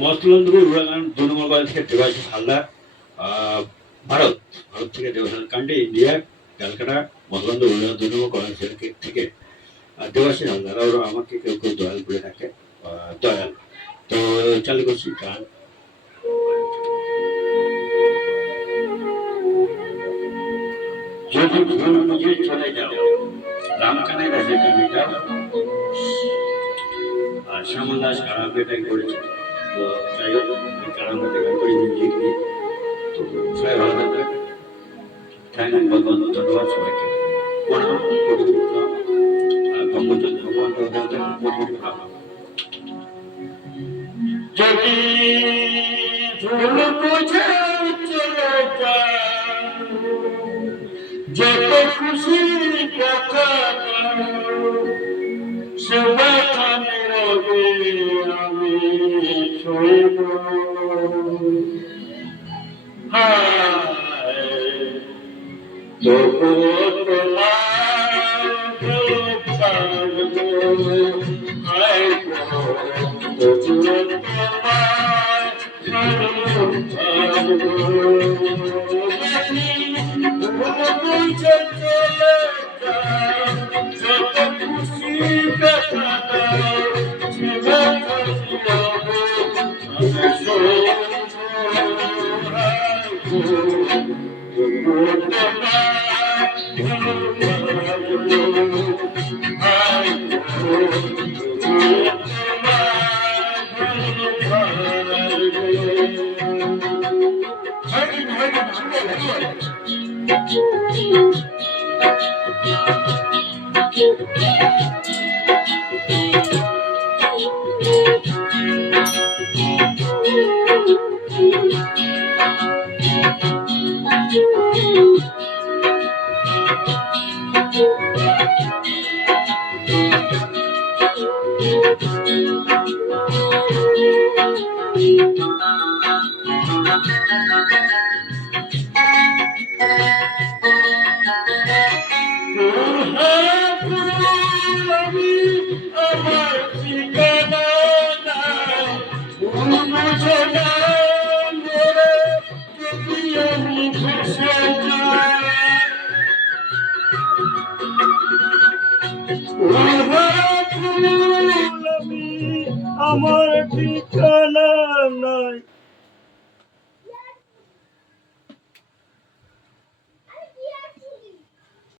Masalandapur Uragan ২ নম্বর college থেকে দেবাশিস হালদার। ভারত ভারত থেকে Debashis কান্ডে India Calcutta Masalandapur Uragan ২ নম্বর college থেকে দেবাশিস হালদার। ওরা আমাকে কেউ কেউ দয়াল বলে থাকে, দয়াল। তো চালু করছি গান। যদি ভুল বুঝে চলে যাও, রামকানের কাছে গানটা আর শ্যামল দাস কারাওকেটাই করেছে। তো যাই হোক, আমি কারাওকেতে গান করি মিউজিক নিয়ে। তো সবাই ভালো থাকবে। থ্যাংক ইউ, বহুত বহুত ধন্যবাদ সবাইকে। প্রণাম, কোটি কোটি প্রণাম। কম্পোজার ভগবান কোটি কোটি প্রণাম। যদি ভুল বুঝে চলে যাও, যত খুশি কথা সে ব্যথানে রবে আমি সইব। তবুও তোমার থাকবো, তবুও তোমার থাকবো। বুঝে চলে যাও, যত খুশি ব্যথা দাও, সে ব্যথানে রবে আমি সইব। আমার